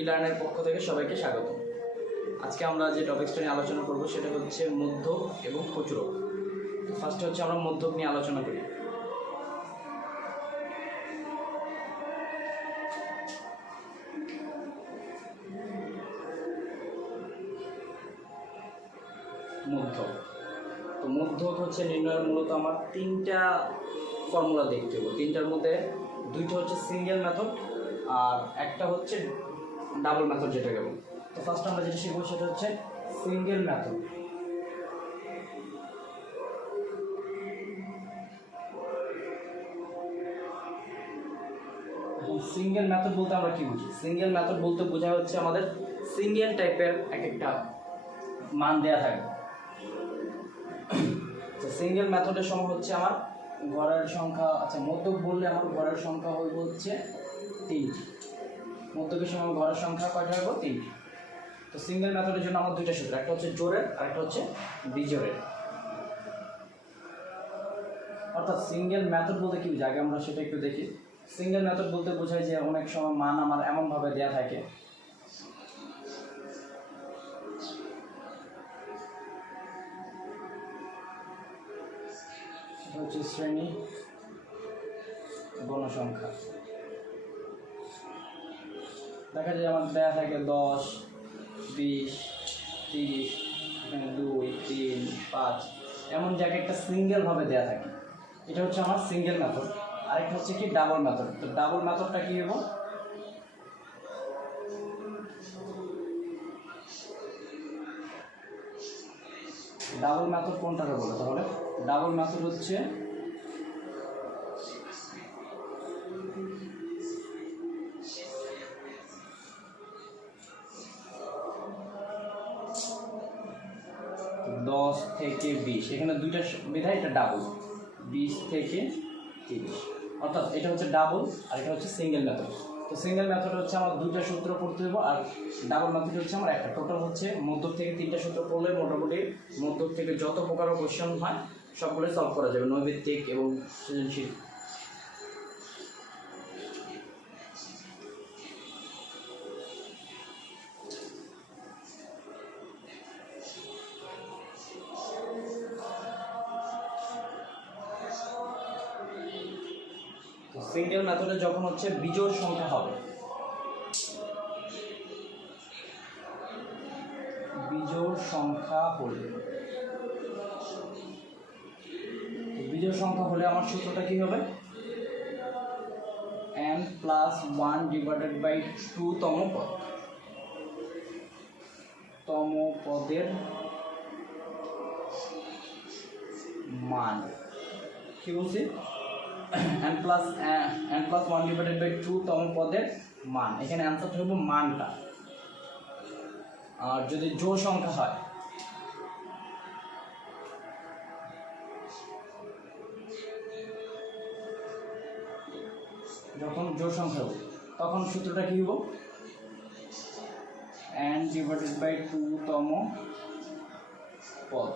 ইলার্নের পক্ষ থেকে সবাইকে স্বাগত। আজকে আমরা যে টপিকসটা নিয়ে আলোচনা করব সেটা হচ্ছে মধ্যক এবং খুচরো। ফার্স্টে হচ্ছে আমরা মধ্যক নিয়ে আলোচনা করি। মধ্যক, তো মধ্যক হচ্ছে নির্ণয়ের মূলত আমার তিনটা ফর্মুলা দেখতে হবে। তিনটার মধ্যে দুইটা হচ্ছে সিঙ্গেল মেথড আর একটা হচ্ছে ডাবল মেথড যেটাকে বলি। তো ফার্স্ট আমরা যেটা শিখবো সেটা হচ্ছে সিঙ্গেল মেথড। সিঙ্গেল মেথড বলতে আমরা কি বুঝি? সিঙ্গেল মেথড বলতে বোঝা হচ্ছে আমাদের সিঙ্গেল টাইপের এক একটা মান দেওয়া থাকে। সিঙ্গেল মেথডের সময় হচ্ছে আমার ঘরের সংখ্যা, আচ্ছা মধ্যক বললে আমার ঘরের সংখ্যা হইব হচ্ছে 3টি। মধ্যকের সময় ঘরের সংখ্যা কয়টা হইব? 3টি। তো সিঙ্গেল মেথডের জন্য আমার দুইটা সূত্র, একটা হচ্ছে জোড়ের আর একটা হচ্ছে বিজোড়ের। অর্থাৎ সিঙ্গেল মেথড বলতে কি বুঝি আগে আমরা সেটা একটু দেখি। সিঙ্গেল মেথড বলতে বোঝায় যে অনেক সময় মান আমার এমনভাবে দেওয়া থাকে সেটা হচ্ছে শ্রেণী গণসংখ্যা। দেখা যায় আমার দেওয়া থাকে 10, 20, 30, এখানে 2, 3, 5 এমন জায়গায় একটা সিঙ্গেলভাবে দেওয়া থাকে। এটা হচ্ছে আমার সিঙ্গেল মেথড। আরেকটা হচ্ছে কি ডাবল মেথড। তো ডাবল মেথডটা কি হবো? ডাবল মেথড কোনটাকে বলে? তাহলে ডাবল মেথড হচ্ছে দশ থেকে 20, এখানে দুইটা বিধায় এটা ডাবল, 20 থেকে 30। অর্থাৎ এটা হচ্ছে ডাবল আর এটা হচ্ছে সিঙ্গেল মেথড। তো সিঙ্গেল মেথড হচ্ছে আমার দুইটা সূত্র পড়তে হবে আর ডাবল মেথড হচ্ছে আমার একটা। টোটাল হচ্ছে মধ্যক থেকে 3টা সূত্র পড়লে মোটামুটি মধ্যক থেকে যত প্রকার কোয়েশ্চন হয় সবগুলো সলভ করা যাবে, নৈর্ব্যক্তিক এবং সৃজনশীল। সিঙ্গেল মেথডে যখন হচ্ছে বিজোড় সংখ্যা হবে, বিজোড় সংখ্যা হলে, বিজোড় সংখ্যা হলে আমার সূত্রটা কি হবে? n+1 ডিভাইডেড বাই 2 তম পদ, তম পদের মান। কি বলছি? n+1 ডিভাইডেড বাই 2 তম পদের মান। এখানে অ্যান্সারটা হবে মানটা। আর যদি জোড় সংখ্যা হয়, যখন জোড় সংখ্যা হবে তখন সূত্রটা কি হবো? n ডিভাইডেড বাই 2 তম পদ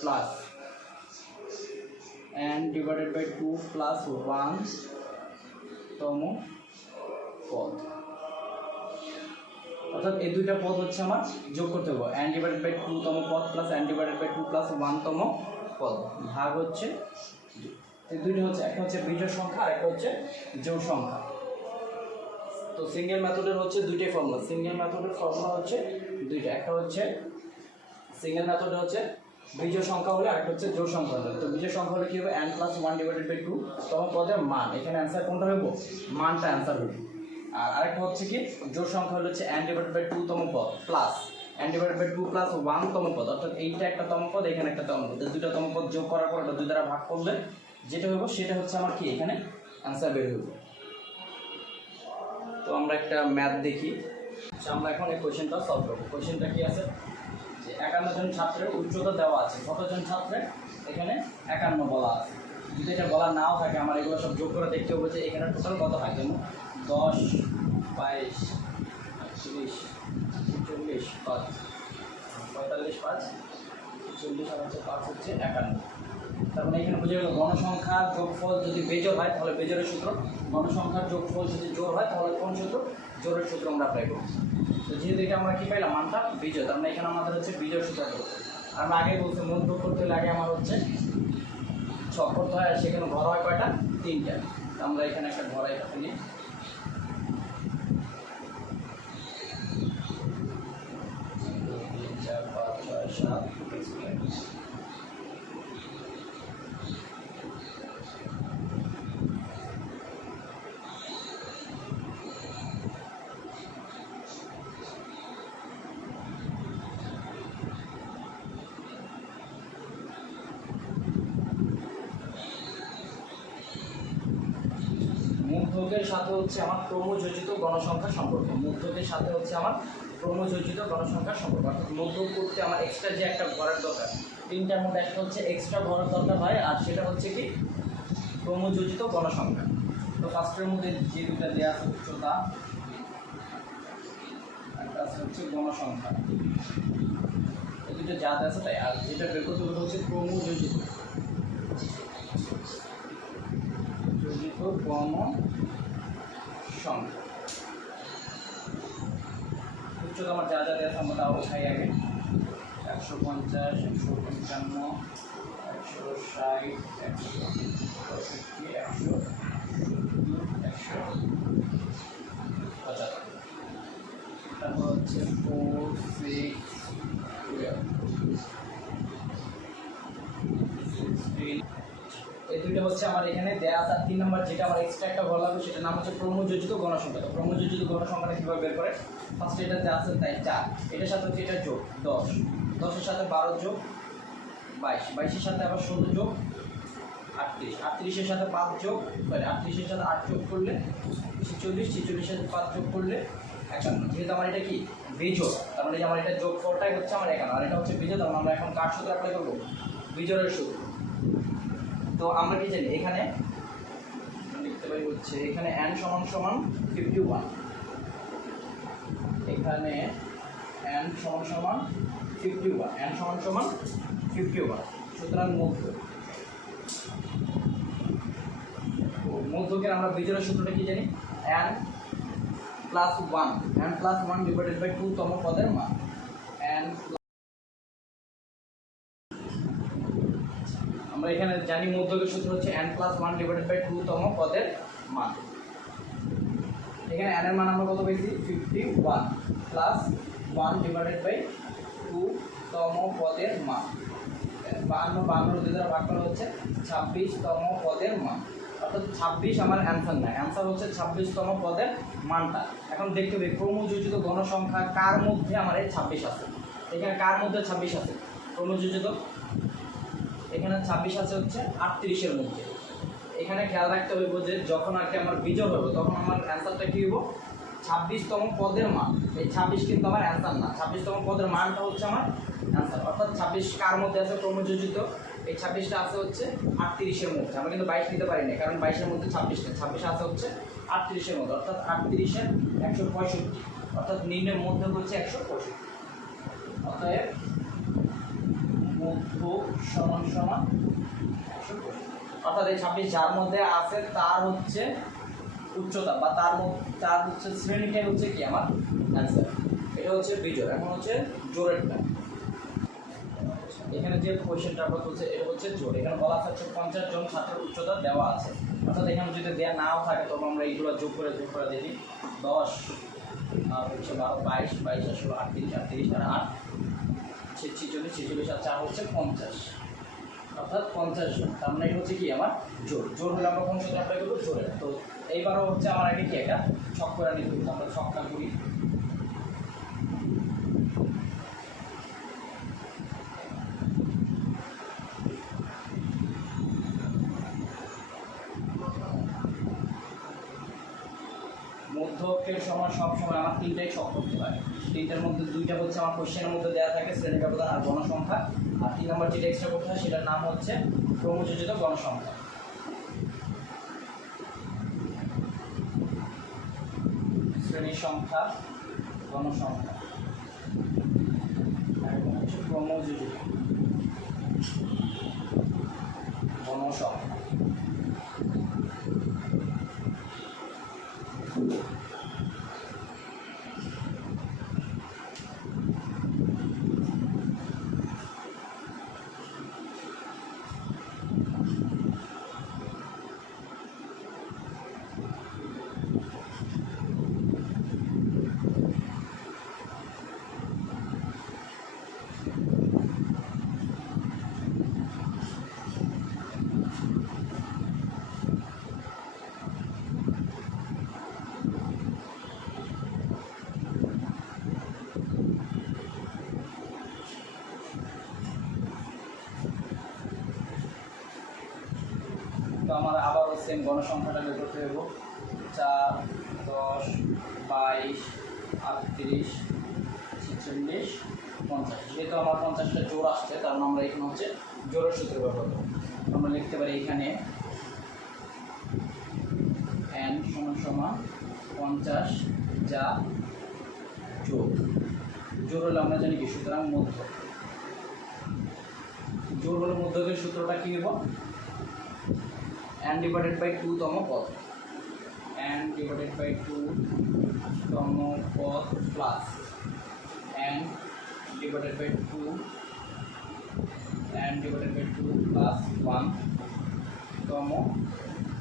plus n divided by 2 plus 1 তম পদ। অর্থাৎ এই দুইটা পদ হচ্ছে আমার যোগ করতে হবে, n ডিভাইডেড বাই 2 তম পদ plus n divided by 2 plus 1 তম পদ ভাগ হচ্ছে এই দুইটা হচ্ছে, একটা হচ্ছে বিজোড় সংখ্যা আর একটা হচ্ছে জোড় সংখ্যা। তো সিঙ্গেল মেথডের হচ্ছে দুইটাই ফর্মুলা। সিঙ্গেল মেথডের ফর্মুলা হচ্ছে দুইটা, একটা হচ্ছে সিঙ্গেল মেথডে হচ্ছে বিজোড় সংখ্যা হলে আরেকটা হচ্ছে জোড় সংখ্যা হলে। তো বিজোড় সংখ্যা হলে কি হবে? n+1 ডিভাইডেড বাই 2 তম পদের মান। এখানে অ্যান্সার কোনটা হইব? মানটা অ্যান্সার হইব। আর আরেকটা হচ্ছে কি জোড় সংখ্যা হলে হচ্ছে n ডিভাইডেড বাই 2 তম পদ plus n divided by 2 plus 1 তম পদ। অর্থাৎ এইটা একটা তম পদ, এখানে একটা তম পদ। দুইটা তম পদ যোগ করার পর এটা 2 দ্বারা ভাগ করলে যেটা হইব সেটা হচ্ছে আমার কি এখানে অ্যান্সার বের হইব। তো আমরা একটা ম্যাথ দেখি। আমরা এখন এই কোয়েশ্চেনটা সলভ করব। কোয়েশ্চেনটা কি আছে যে 51 জন ছাত্রের উচ্চতা দেওয়া আছে। কতজন ছাত্রের? এখানে 51 বলা আছে। যদি এটা বলা নাও থাকে আমার এগুলো সব যোগ করে দেখতে হবে যে এখানে টোটাল কত হয়। যেমন 10, 22, 30, 40, 5, 45, 5, 40 আর হচ্ছে 5 হচ্ছে 51। তার মানে এখানে বুঝে গেল গণসংখ্যার যোগফল যদি বেজোড় হয় তাহলে বেজোড়ের সূত্র, গণসংখ্যার যোগফল যদি জোড় হয় তাহলে কোন সূত্র? জোড়ের সূত্র আমরা অ্যাপ্লাই করব। তো যেহেতু এটা আমরা কি পাইলাম মানটা বিজোড়, তার মানে এখানে আমাদের হচ্ছে বিজোড় সূত্র করতে। আর আমরা আগে বলছি মূল যোগ করতে হলে আগে আমার হচ্ছে ছক করতে হয়, আর সেখানে ঘর হয় কয়টা? 3টা। আমরা এখানে একটা ঘরাই ফেলি। মধ্যকের সাথে হচ্ছে আমার ক্রমযোজিত গণসংখ্যা সম্পর্ক, মধ্যকের সাথে হচ্ছে আমার ক্রমযোজিত গণসংখ্যার সম্পর্ক। অর্থাৎ মধ্যক করতে আমার এক্সট্রা যে একটা ঘরের দরকার, 3টার মধ্যে একটা হচ্ছে এক্সট্রা ঘরের দরকার হয়, আর সেটা হচ্ছে কি ক্রমযোজিত গণসংখ্যা। তো ফার্স্টের মধ্যে যে দুটা দেওয়া আছে উচ্চতা, একটা আছে হচ্ছে গণসংখ্যা, এই দুটো যা আছে তাই। আর যেটা বের করতে হবে হচ্ছে ক্রমযোজিত গণসংখ্যা। উচ্চতা আমার যা যা দেওয়া আছে আমরা তাও খাই আগে। 150, 155, 160, 165, 170, 175। তারপর হচ্ছে 4, 6, 12, 16। এই দুইটা হচ্ছে আমার এখানে দেয়া আছে। 3 নম্বর যেটা আমার এক্সট্রা একটা ঘর লাগবে সেটার নাম হচ্ছে ক্রমযোজিত গণসংখ্যা। তো ক্রমযোজিত গণসংখ্যাটা কীভাবে বের করে? ফার্স্টে এটা দেওয়া আছে তাই 4, এটার সাথে হচ্ছে এটা যোগ 10, 10-এর সাথে 12 যোগ 22, 22-এর সাথে আবার 16 যোগ 38, 38-এর সাথে 5 যোগ 38-এর সাথে 8 যোগ করলে 46, 46-এর সাথে 5 যোগ করলে 51। যেহেতু আমার এটা কি বিজোড়, তার মানে আমার এটা যোগফলটাই হচ্ছে আমার 51, আর এটা হচ্ছে বিজোড়, তার মানে আমরা এখন কার সূত্র অ্যাপ্লাই করবো? বিজোড়ের সূত্র। তো আমরা কি জানি এখানে লিখতে পারি হচ্ছে এখানে n সমান সমান 51, এখানে n সমান সমান 51, n সমান সমান 51। সুতরাং মধ্যকের আমরা বিজোড়ের সূত্রটা কি জানি? n plus 1, n plus 1 divided by 2 তম পদের মান। n আমরা এখানে জানি মধ্যকের সূত্র হচ্ছে n প্লাস 1 ডিভাইডেড বাই 2 তম পদের মান। এখানে n এর মান আমরা কত পেয়েছি? 51 প্লাস 1 ডিভাইডেড বাই 2 তম পদের মান। 52 দুই দ্বারা ভাগ করা হচ্ছে 26 তম পদের মান। অর্থাৎ 26 আমার অ্যান্সার না, অ্যান্সার হচ্ছে 26 তম পদের মানটা। এখন দেখতে হবে ক্রমযোজিত গণসংখ্যা কার মধ্যে আমার এই 26 আছে। এখানে কার মধ্যে 26 আছে? ক্রমযোজিত এখানে 26 আছে হচ্ছে 38-এর মধ্যে। এখানে খেয়াল রাখতে হইব যে যখন আর কি আমার বিজোড় হবে তখন আমার অ্যান্সারটা কী হইব? 26তম পদের মান। এই 26 কিন্তু আমার অ্যান্সার না, 26তম পদের মানটা হচ্ছে আমার অ্যান্সার। অর্থাৎ 26 কার মধ্যে আছে ক্রমযোজিত? এই 26টা আছে হচ্ছে 38-এর মধ্যে। আমরা কিন্তু 22 নিতে পারি না, কারণ 22-এর মধ্যে 26 নেই, 26 আছে হচ্ছে 38-এর মধ্যে। অর্থাৎ 38-এর 165, অর্থাৎ নিম্নের মধ্যে হচ্ছে 165। অতএব মধ্য সমান সমান 165। অর্থাৎ এই 26 যার মধ্যে আছে তার হচ্ছে উচ্চতা বা তার হচ্ছে শ্রেণীটাই হচ্ছে কি আমার অ্যান্সার। এটা হচ্ছে বিজোড়। এখন হচ্ছে জোড়েরটা। এখানে যে কোয়েশ্চেনটা আমরা বলছে এটা হচ্ছে জোড়। এখানে বলা আছে 50 জন ছাত্রের উচ্চতা দেওয়া আছে। অর্থাৎ এখানে যদি দেওয়া নাও থাকে তবে আমরা এইগুলো যোগ করে দেখি। 10 আর হচ্ছে 12, 22, 22 আর 16, 38, 38 আর 8 46, 46 আর 4 হচ্ছে 50, অর্থাৎ 50 জন। তার মানে এটা হচ্ছে কি আমার জোড়। জোড় হলে আমরা কোন সূত্র অ্যাপ্লাই করবো? জোড়ের। তো এইবারও হচ্ছে আমার আগে কি একটা ছক করে নিতে হবে, আমরা ছকটা করি। মধ্যকের সময় সবসময় আমার 3টাই ছক করতে হয়। 3টার মধ্যে 2টা হচ্ছে আমার কোশ্চেনের মধ্যে দেওয়া থাকে, শ্রেণী ব্যবধান আর গণসংখ্যা। আর 3 নম্বর যেটা এক্সট্রা করতে হয় সেটার নাম হচ্ছে ক্রমযোজিত গণসংখ্যা। শ্রেণী সংখ্যা, গণসংখ্যা এবং হচ্ছে ক্রমযোজিত। গণসংখ্যা। তো আমার আবারও সেম গণসংখ্যাটা বের করতে হবে। 4, 10, 22, 38, 46, 50। যেহেতু আমার 50টা জোর আসছে, তার মানে আমরা এখানে হচ্ছে জোরের সূত্র ব্যবহার করব। আমরা লিখতে পারি এখানে n সমান 50 যা জোর। জোর হলে আমরা জানি কি, সুতরাং মধ্য। জোর হলে মধ্যকের সূত্রটা কী হইব? n ডিভাইডেড বাই 2 তম পদ, n ডিভাইডেড বাই 2 তম পদ plus n divided by 2 n divided by 2 plus 1 তম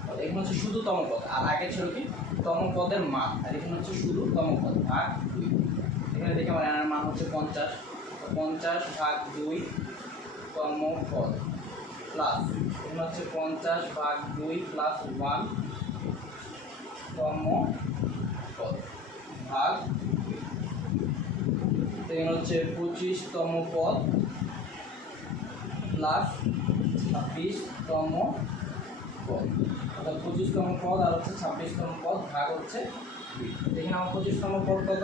পদ। এখানে হচ্ছে শুধু তম পদ, আর আগে ছিল কি তম পদের মান, আর এখানে হচ্ছে শুধু তম পদ ভাগ 2। এখানে দেখে আমার n এর মান হচ্ছে 50, 50 ভাগ 2 তম পদ প্লাস এখানে হচ্ছে 50 ভাগ 2 প্লাস 1 তম পদ ভাগ, এখানে হচ্ছে 25 তম পদ প্লাস 26 তম পদ, অর্থাৎ 25 তম পদ আর হচ্ছে 26 তম পদ ভাগ হচ্ছে 2। এখানে আমার 25 তম পদ কত?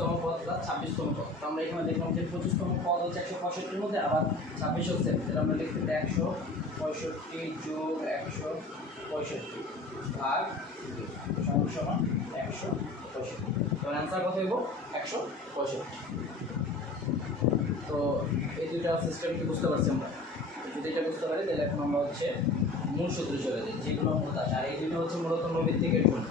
তম পদ প্লাস 26 তম পদ। তো আমরা এখানে দেখলাম যে 25 তম পদ হচ্ছে 165 এর মধ্যে, আবার 26 হচ্ছে, এটা আমরা লিখতে পারি 165 যোগ 165 ভাগ সমান 165। তো অ্যান্সার কত হইব? 165। তো এই দুইটা সিস্টেম কি বুঝতে পারছি আমরা? যদি এটা বুঝতে পারি তাহলে এখন আমরা হচ্ছে মূল সূত্রে চলে যাই, যেগুলো মূলত আসে। আর এই দুটো হচ্ছে মূলত নৈমিত্তিকের গুণ।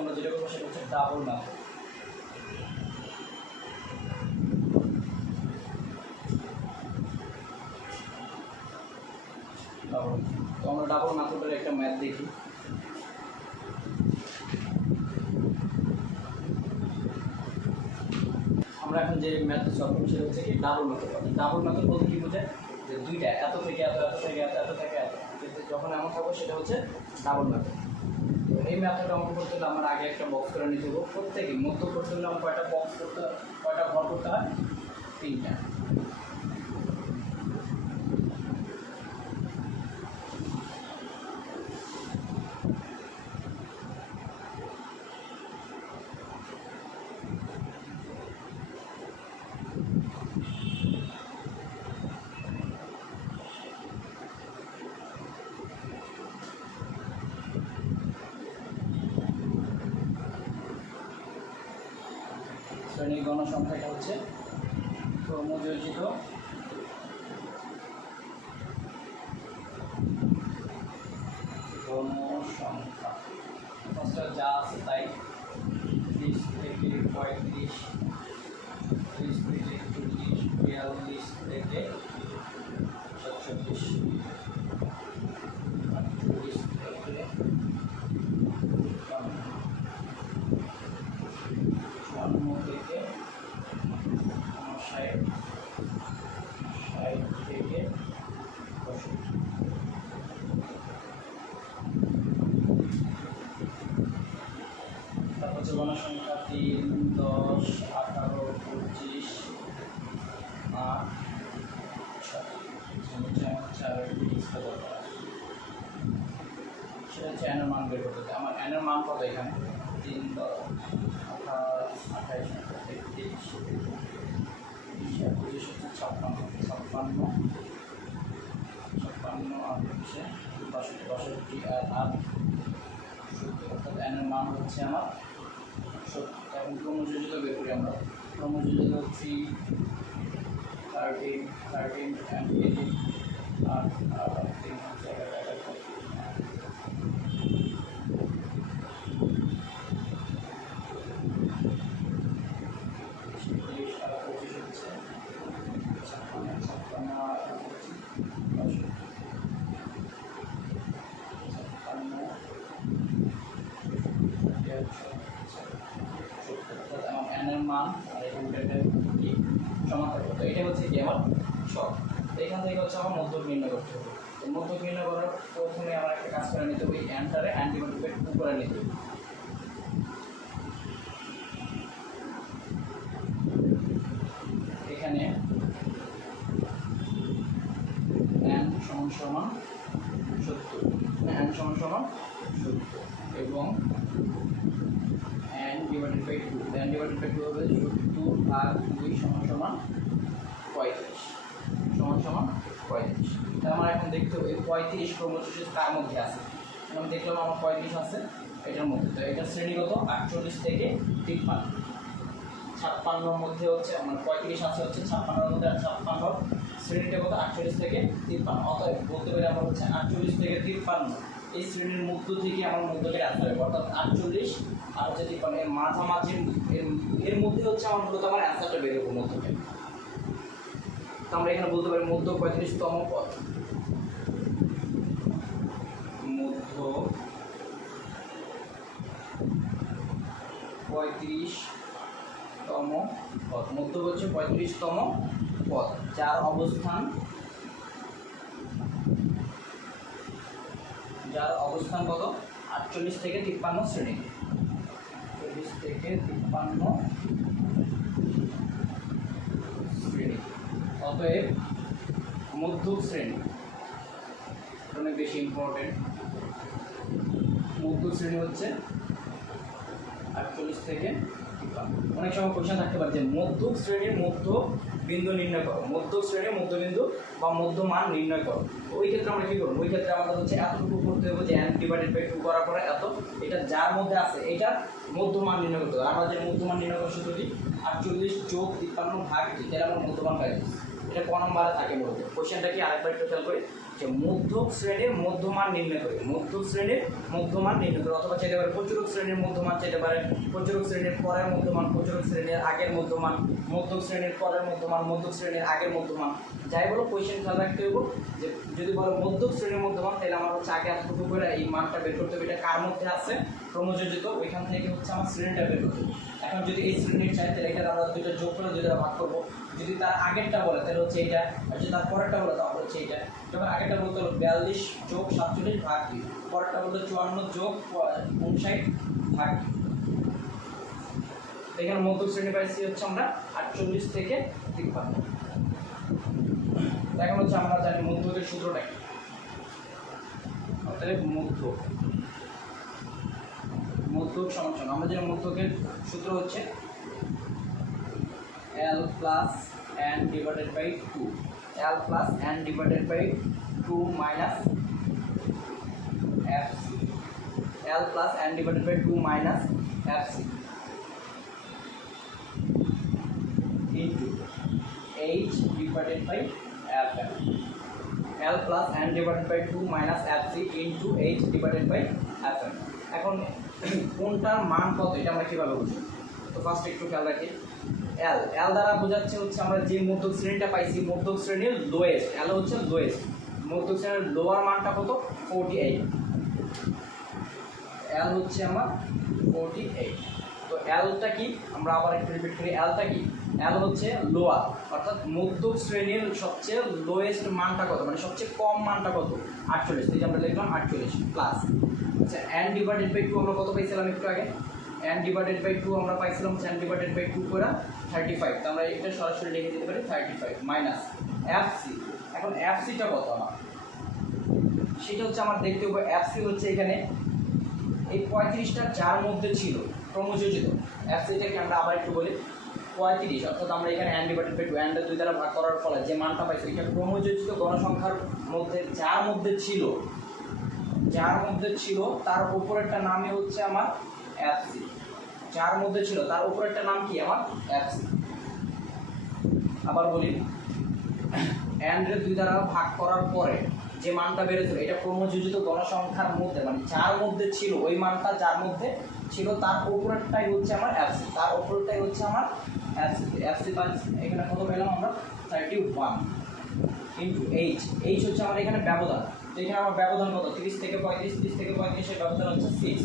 আমরা যেটা করবো সেটা হচ্ছে ডাবল মেথড। তো আমরা ডাবল মেথডের একটা ম্যাথ দেখি। আমরা এখন যে ম্যাথ সলভ করছি সেটা হচ্ছে কি ডাবল মেথড। ডাবল মেথড বলতে কি বোঝায়? যে দুইটা এত থেকে এত, এত থেকে এত, এত থেকে এত, কিন্তু যখন এমন থাকবো সেটা হচ্ছে ডাবল মেথড। তো এই মেথডটা অঙ্ক করতে হলে আমার আগে একটা বক্স করে নিতে হবে। প্রত্যেকে মধ্য করতে হলে আমার কয়টা বক্স করতে, কয়টা ঘর করতে হয়? 3টা। শ্রেণীর গণসংখ্যাটা হচ্ছে ক্রমযোজিত গণসংখ্যা। ফার্স্টে যা আছে তাই 30 থেকে 35, 30 থেকে 40, 42 থেকে 47, 40 থেকে 54 থেকে 60, 60 থেকে 65। গণ সংখ্যা 3, 10, 18, 25, 8, 6 সেটা হচ্ছে এনের মান বের করতে। আমার এনের মান কত এখানে 3, 10, 28, 33, 25, 56, 56 আর হচ্ছে 62 আর 8 70, অর্থাৎ এনের মান হচ্ছে আমার 70। এখন ক্রমযোজিত বের করি আমরা। ক্রমযোজিত 3, 13, 13 and 18 আর 3 হচ্ছে 11, এনের মান আর এখানটাতে কি সমান থাকবে। তো এটা হচ্ছে কি আমার ছক। এখান থেকে হচ্ছে আমার মধ্যক নির্ণয় করতে হবে। তো মধ্যক নির্ণয় করার প্রথমে আমার একটা কাজ করে নিতে হবে, এনটারে অ্যান্টিবায়োটিক করে নিতে হবে। এখানে n সমান 70, n সমান 70 এবং n divided by 2, n divided by 2 হবে 70 আর 2 সমান 35 সমান 35। তাহলে আমার এখন দেখতে হবে 35 ক্রমযোজিত কার মধ্যে আছে। আমি দেখলাম আমার 35 আছে এটার মধ্যে। তো এটা শ্রেণীগত 48 থেকে 53, 56 মধ্যে হচ্ছে আমার 35 আছে হচ্ছে 56 মধ্যে, আর 56 শ্রেণীটা কত 48 থেকে 53। অতএব বলতে পারি আমরা হচ্ছে 48 থেকে 53 এই শ্রেণীর মধ্য থেকে আমার মধ্যকের আসতে হবে, অর্থাৎ 48 আর হচ্ছে 53 এর মাঝামাঝি এর মধ্যে হচ্ছে আমার মূলত আমার অ্যান্সারটা বের হবে মধ্যকে। তো আমরা এখানে বলতে পারি মধ্য 35তম পদ, মধ্য 35তম পদ। মধ্য হচ্ছে 35তম পদ, যার অবস্থান কত 48 থেকে 53 শ্রেণী, 48 থেকে 53 শ্রেণী। অতএব মধ্যক শ্রেণী অনেক বেশি ইম্পর্টেন্ট। মধ্যক শ্রেণী হচ্ছে 48 থেকে 53। অনেক সময় কোশ্চেন থাকতে পারে যে মধ্যক শ্রেণীর মধ্য বিন্দু নির্ণয় করো, মধ্যক শ্রেণীর মধ্যবিন্দু বা মধ্যমান নির্ণয় করো। ওই ক্ষেত্রে আমরা কী করবো, ওই ক্ষেত্রে আমাদের হচ্ছে এতটুকু করতে হবে যে n ডিভাইডেড বাই 2 করার পরে এত, এটা যার মধ্যে আছে এটা মধ্যমান নির্ণয় করতে হবে। আমাদের মধ্যমান নির্ণয় করার সূত্র কি 48 যোগ 53 ভাগ 2, তাহলে আমরা মধ্যমান পাই। এটা ক নম্বরে থাকে মূলত। কোশ্চেনটা কি আরেকবার একটু খেয়াল করি যে মধ্যক শ্রেণীর মধ্যমান নির্ণয় করি, মধ্যক শ্রেণীর মধ্যমান নির্ণয় করি, অথবা চাইতে পারে প্রচুরক শ্রেণীর মধ্যমান, চাইতে পারে প্রচুরক শ্রেণীর পরের মধ্যমান, প্রচুরক শ্রেণীর আগের মধ্যমান, মধ্যক শ্রেণীর পরের মধ্যমান, মধ্যক শ্রেণীর আগের মধ্যমান, যাই বলো কোশ্চেন খেয়াল রাখতে হবে যে যদি বলো মধ্যক শ্রেণীর মধ্যমান তাহলে আমার হচ্ছে আগে এতটুকু করে এই মানটা বের করতে হবে, এটা কার মধ্যে আছে ক্রমযোজিত, ওইখান থেকে হচ্ছে আমার শ্রেণীটা বের করতে হবে। এখন যদি এই শ্রেণীর চাই তাহলে এখানে আমরা দুইটা যোগ করে দুইটা ভাগ করবো। যদি তার আগেরটা বলে তাহলে হচ্ছে এইটা, আর যদি তার পরেরটা বলে তাহলে হচ্ছে এইটা। যখন আগেরটা বলতে হলো 42 যোগ 47 ভাগ 2, পরেরটা বলতে 54 যোগ 59 ভাগ 2। এখানে মধ্যক শ্রেণী পাইছি হচ্ছে আমরা 48 থেকে 53। এখন হচ্ছে আমরা জানি মধ্যকের সূত্রটা কি, অতএব মধ্যক সমান আমরা জানি মধ্যকের সূত্র হচ্ছে L plus n divided by 2, L plus n divided by 2 minus FC, L plus n divided by 2 minus FC into H divided by FM, L plus n divided by 2 minus FC into H divided by FM। এখন কোনটার মান কত এটা আমরা কীভাবে বুঝবো? তো first একটু খেয়াল রাখি, L দ্বারা বোঝাচ্ছে হচ্ছে আমরা যে মধ্যক শ্রেণীটা পাইছি মধ্যক শ্রেণীর লোয়েস্ট, L হচ্ছে লোয়েস্ট, মধ্যক শ্রেণীর লোয়ার মানটা কত 48, L হচ্ছে আমার 48। তো Lটা কি আমরা আবার একটু রিপিট করি, Lটা কি, L হচ্ছে লোয়ার, অর্থাৎ মধ্যক শ্রেণীর সবচেয়ে লোয়েস্ট মানটা কত, মানে সবচেয়ে কম মানটা কত 48, এই যে আমরা লিখলাম 48 প্লাস আচ্ছা n ডিভাইডেড বাই 2 আমরা কত পাইছিলাম একটু আগে n ডিভাইডেড বাই 2 আমরা পাইছিলাম n ডিভাইডেড বাই 2 করে 35, তো আমরা এটা সরাসরি লিখে দিতে পারি 35 মাইনাস fc। এখন fc টা কত আমার, সেটা হচ্ছে আমার দেখতে হবে fc হচ্ছে এখানে এই 35টা যার মধ্যে ছিল ক্রমযোজিত, fc টাকে আমরা আবার একটু বলি 35, অর্থাৎ আমরা এখানে n ডিভাইডেড বাই 2 n টা 2 দ্বারা ভাগ করার ফলে যে মানটা পাইছি এটা ক্রমযোজিত গণসংখ্যার মধ্যে যার মধ্যে ছিল তার উপরেরটা নামই হচ্ছে আমার fc। যার মধ্যে ছিল তার উপরেরটা নাম কি আমার fc। আবার বলি n এর 2 দ্বারা ভাগ করার পরে যে মানটা বেরোছিল এটা ক্রমযোজিত গণসংখ্যার মধ্যে মানে যার মধ্যে ছিল ওই মানটা যার মধ্যে ছিল তার উপরেরটাই হচ্ছে আমার fc, তার উপরেরটাই হচ্ছে আমার fc এখানে কত পেলাম আমরা 31 ইনটু h হচ্ছে আমার এখানে ব্যবধান, তো এখানে আমার ব্যবধান কত 30 থেকে 35 এর ব্যবধান হচ্ছে 6,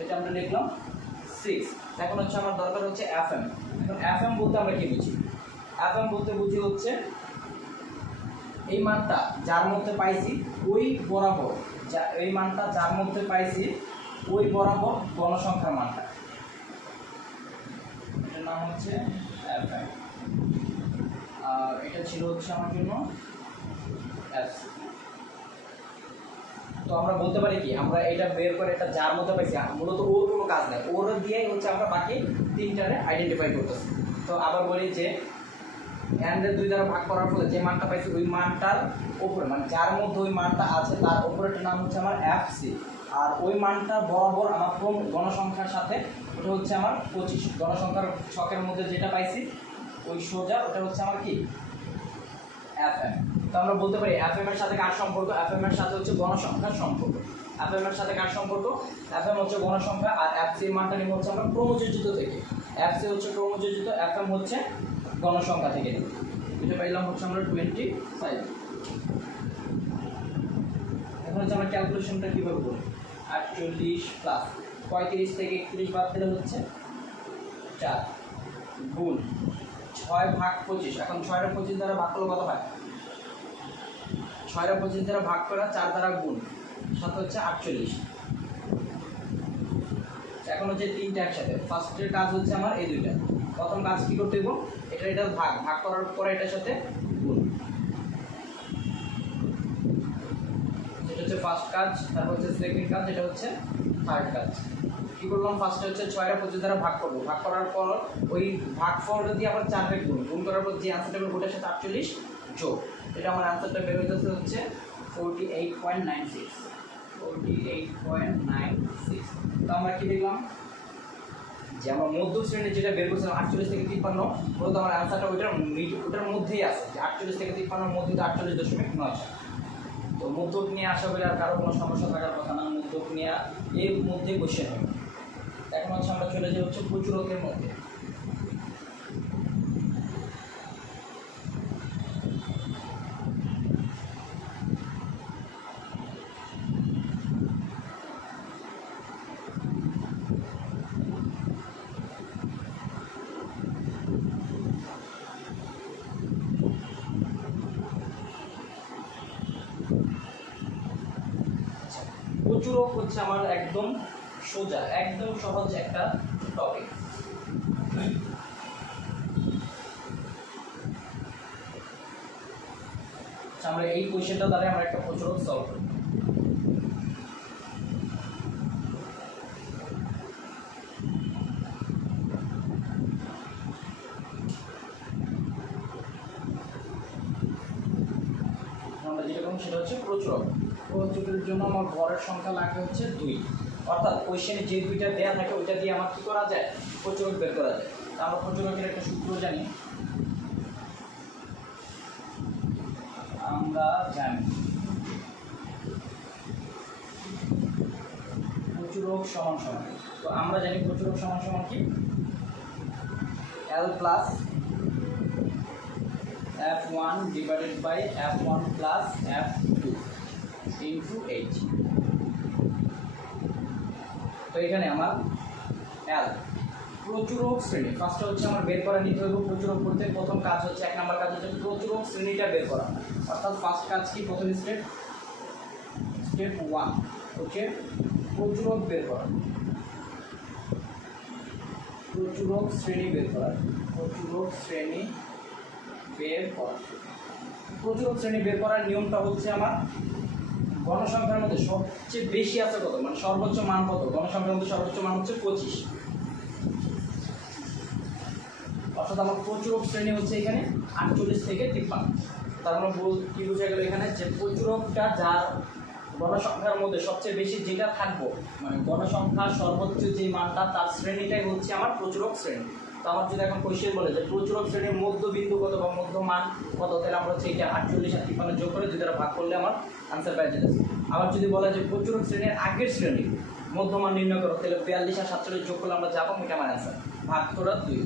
এটা আমরা লিখলাম 6। এখন হচ্ছে আমার দরকার হচ্ছে fm। এখন fm বলতে আমরা কি বুঝি, fm বলতে বুঝি হচ্ছে এই মানটা যার মধ্যে পাইছি ওই বরাবর, এই মানটা যার মধ্যে পাইছি ওই বরাবর গণসংখ্যার মানটা, এটার নাম হচ্ছে fm, আর এটা ছিল হচ্ছে আমার জন্য fc। তো আমরা বলতে পারি কি, আমরা এটা বের করে এটা যার মধ্যে পাইছি মূলত ওর কোনো কাজ নেই, ওর দিয়েই হচ্ছে আমরা বাকি তিনটারে আইডেন্টিফাই করতেছি। তো আবার বলি যে n এর 2 দ্বারা ভাগ করার ফলে যে মানটা পাইছি ওই মানটার উপরে মানে যার মধ্যে ওই মানটা আছে তার উপরের নাম হচ্ছে আমার fc, আর ওই মানটা বরাবর আমার কোন গণসংখ্যার সাথে ওটা হচ্ছে আমার 25, গণসংখ্যার ছকের মধ্যে যেটা পাইছি ওই সোজা ওটা হচ্ছে আমার কি fm। তো আমরা বলতে পারি fm এর সাথে কার সম্পর্ক, fm এর সাথে হচ্ছে গণসংখ্যার সম্পর্ক, fm এর সাথে কার সম্পর্ক, fm হচ্ছে গণসংখ্যা আর fc এর মানটা নিব হচ্ছে আমরা ক্রমযোজিত থেকে, fc হচ্ছে ক্রমযোজিত, fm হচ্ছে গণসংখ্যা থেকে, এটা পাইলাম হচ্ছে আমরা 25। এখন হচ্ছে আমরা ক্যালকুলেশনটা কীভাবে করি, 48 প্লাস 35 থেকে 31 বাদ দিলে হচ্ছে 4 গুণ 6 ভাগ 25। এখন 6 আর 25 দ্বারা ভাগ করলে কত হয়, 6 আর 25 দ্বারা ভাগ করা 4 দ্বারা গুণ 7 হচ্ছে 48। এখন হচ্ছে তিনটা একসাথে, ফার্স্টের কাজ হচ্ছে আমার এই দুইটা, প্রথম কাজ কি করতে হবে এটা ভাগ করার পরে এটার সাথে গুণ, এটা হচ্ছে ফার্স্ট কাজ, তারপর হচ্ছে সেকেন্ড কাজ, এটা হচ্ছে থার্ড কাজ। কি করলাম, ফার্স্টে হচ্ছে 6 আর 25 দ্বারা ভাগ করবো, ভাগ করার পর ওই ভাগফলটা দিয়ে আবার 4 ভাগ গুণ করার পর যে আনসারটা বের ওটার সাথে 48 যোগ, এটা আমার আনসারটা বের হইতেছে হচ্ছে 48.96। তো আমরা কি দেখলাম যে আমরা মধ্য শ্রেণীর যেটা বের করছিলাম 48 থেকে 53, মূলত আমার আনসারটা ওটার মধ্যেই আছে, যে 48 থেকে 53 মধ্যে 48.9। তো মধ্যক নিয়ে আসা বলে আর কারো কোনো সমস্যা থাকার কথা না, মধ্যক নিয়ে এর মধ্যে কোশ্চেন হবে। এখন হচ্ছে আমরা চলে যাই হচ্ছে প্রচুরকের মধ্যে। প্রচুরক হচ্ছে আমার একদম সোজা, একদম সহজ একটা টপিক। আমরা এই কোশ্চেনটা দ্বারা আমরা একটা প্রচুরক সলভ করি। আমরা যেটা করব সেটা হচ্ছে প্রচুরক। প্রচুরকের জন্য আমার ঘরের সংখ্যা লাগে হচ্ছে 2, অর্থাৎ কোশ্চেনে যে দুইটা দেওয়া থাকে ওইটা দিয়ে আমার কি করা যায়, প্রচুরক বের করা যায়। আমরা প্রচুরকের একটা সূত্র জানি, আমরা জানি প্রচুরক সমান সমান, তো আমরা জানি প্রচুরক সমান সমান কি L plus F1 divided by F1 plus F2 into H। তো এখানে আমার L প্রচুরক শ্রেণী, ফার্স্টে হচ্ছে আমার বের করা নিতে হবে। প্রচুরক করতে প্রথম কাজ হচ্ছে, 1 নম্বর কাজ হচ্ছে প্রচুরক শ্রেণীটা বের করা, অর্থাৎ ফার্স্ট কাজ কি, প্রথম স্টেপ 1 হচ্ছে প্রচুরক বের করা। প্রচুরক শ্রেণী বের করা। প্রচুরক শ্রেণী বের করা। প্রচুরক শ্রেণী বের করার নিয়মটা হচ্ছে আমার গণসংখ্যার মধ্যে সবচেয়ে বেশি আছে কত, মানে সর্বোচ্চ মান কত, গণসংখ্যার মধ্যে সর্বোচ্চ মান হচ্ছে 25। অর্থাৎ আমার প্রচুরক শ্রেণী হচ্ছে এখানে 48 থেকে 53। তার মানে কি বোঝা গেল এখানে, যে প্রচুরকটা যার গণসংখ্যার মধ্যে সবচেয়ে বেশি যেটা থাকবো, মানে গণসংখ্যার সর্বোচ্চ যে মানটা তার শ্রেণীটাই হচ্ছে আমার প্রচুরক শ্রেণী। তো আমার যদি এখন কোয়েশ্চেন বলে যে প্রচুরক শ্রেণীর মধ্যবিন্দু কত বা মধ্যমান কত, তাহলে আমরা হচ্ছে এটা 48 আর 53 যোগ করে 2 দ্বারা ভাগ করলে আমার আনসার পেয়ে যেতেছে। আবার যদি বলা যে প্রচুরক শ্রেণীর আগের শ্রেণী মধ্যমান নির্ণয় করো, তাহলে 42 আর 47 যোগ করলে আমরা যাবো, এটা আমার আনসার। ভাগ করা 2,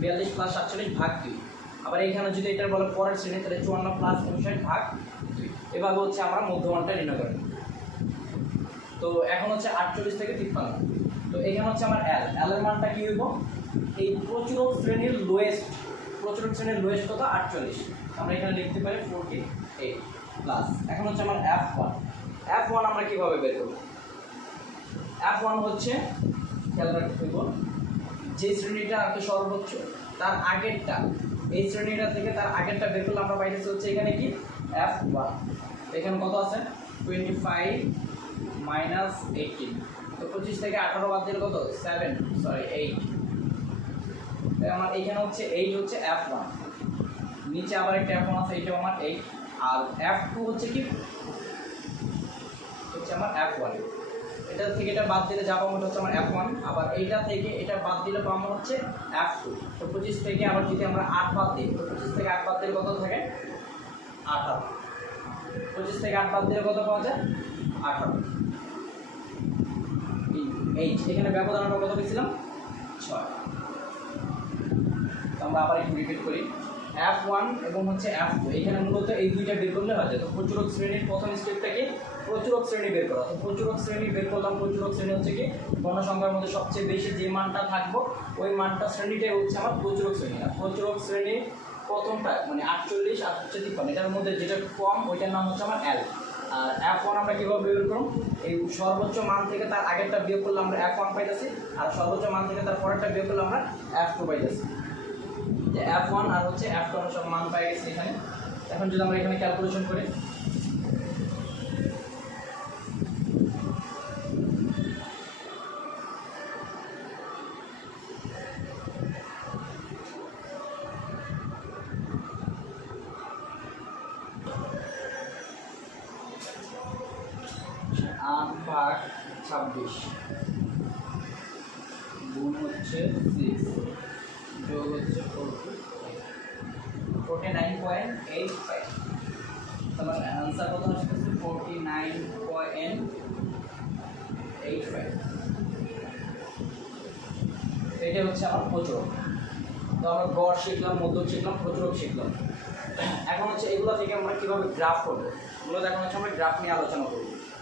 42 প্লাস 47 ভাগ 2। আবার এখানে যদি এটা বলে পরের শ্রেণী, তাহলে 54 প্লাস 59 ভাগ 2। এভাবে হচ্ছে আমরা মধ্যমানটা নির্ণয় করি। তো এখন হচ্ছে 48 থেকে 53। তো এখানে হচ্ছে আমার এল এর মানটা কি হইব, এই প্রচুরক শ্রেণীর লোয়েস্ট, প্রচুরক শ্রেণীর লোয়েস্ট কত 48, আমরা এখানে লিখতে পারি 48 প্লাস। এখন হচ্ছে আমার F1 আমরা কিভাবে বের করব। F1 হচ্ছে খেয়াল রাখতে হইব যে শ্রেণীটা আর কি সর্বোচ্চ তার আগেরটা, এই শ্রেণীটা থেকে তার আগেরটা বের করলে আমরা পাইতেছি হচ্ছে এখানে কি F1। এখানে কত আছে 25 মাইনাস 18। তো 25 থেকে 18 বাদ দিলে কত 8। তাই আমার এখানে হচ্ছে 8 হচ্ছে F1, নিচে আবার একটা F1 আছে, এইটাও আমার 8। আর F2 হচ্ছে কি হচ্ছে আমার F1। এটা থেকে এটা বাদ দিলে যা পাবো হচ্ছে আমার F1, আবার এইটা থেকে এটা বাদ দিলে পাবো হচ্ছে F2। তো 25 থেকে আবার যদি আমরা 8 বাদ দিই, তো 25 থেকে 8 বাদ দিলে কত থাকে 18। 25 থেকে 8 বাদ দিলে কত পাওয়া যায় 18। এখানে ব্যবধান আমরা কত পেয়েছিলাম 6। তো আমরা আবার একটু রিপিট করি, F1 এবং হচ্ছে F2 এখানে মূলত এই দুইটা বের করলে হয়। তো প্রচুরক শ্রেণীর প্রথম স্টেপটাকে প্রচুরক শ্রেণী বের করা। তো প্রচুরক শ্রেণী বের করলাম, প্রচুরক শ্রেণী হচ্ছে কি গণসংখ্যার মধ্যে সবচেয়ে বেশি যে মানটা থাকবো ওই মানটা শ্রেণীটাই হচ্ছে আমার প্রচুরক শ্রেণী। আর প্রচুরক শ্রেণীর প্রথমটা মানে 48 আর হচ্ছে 53, এটার মধ্যে যেটা কম ওইটার নাম হচ্ছে আমার L। আর F1 আমরা কীভাবে বের করব, এই সর্বোচ্চ মান থেকে তার আগেরটা বিয়োগ করলে আমরা F1 পাইতেছি, আর সর্বোচ্চ মান থেকে তার পরেরটা বিয়োগ করলে আমরা F2 পাইতেছি। যে F1 আর হচ্ছে F2 আমরা সব মান পাই গেছি এখানে। এখন যদি আমরা এখানে ক্যালকুলেশন করি, আট ভাগ 26 গুণ হচ্ছে 6 যোগ হচ্ছে 49.85। তাহলে আনসার কত আসছে 49.85। এটা হচ্ছে আমার প্রচুরক। তো আমরা গড় শিখলাম, মধ্যক শিখলাম, প্রচুরক শিখলাম। এখন হচ্ছে এগুলো থেকে আমরা কীভাবে গ্রাফ করবো, মূলত এখন হচ্ছে আমরা গ্রাফ নিয়ে আলোচনা করবো।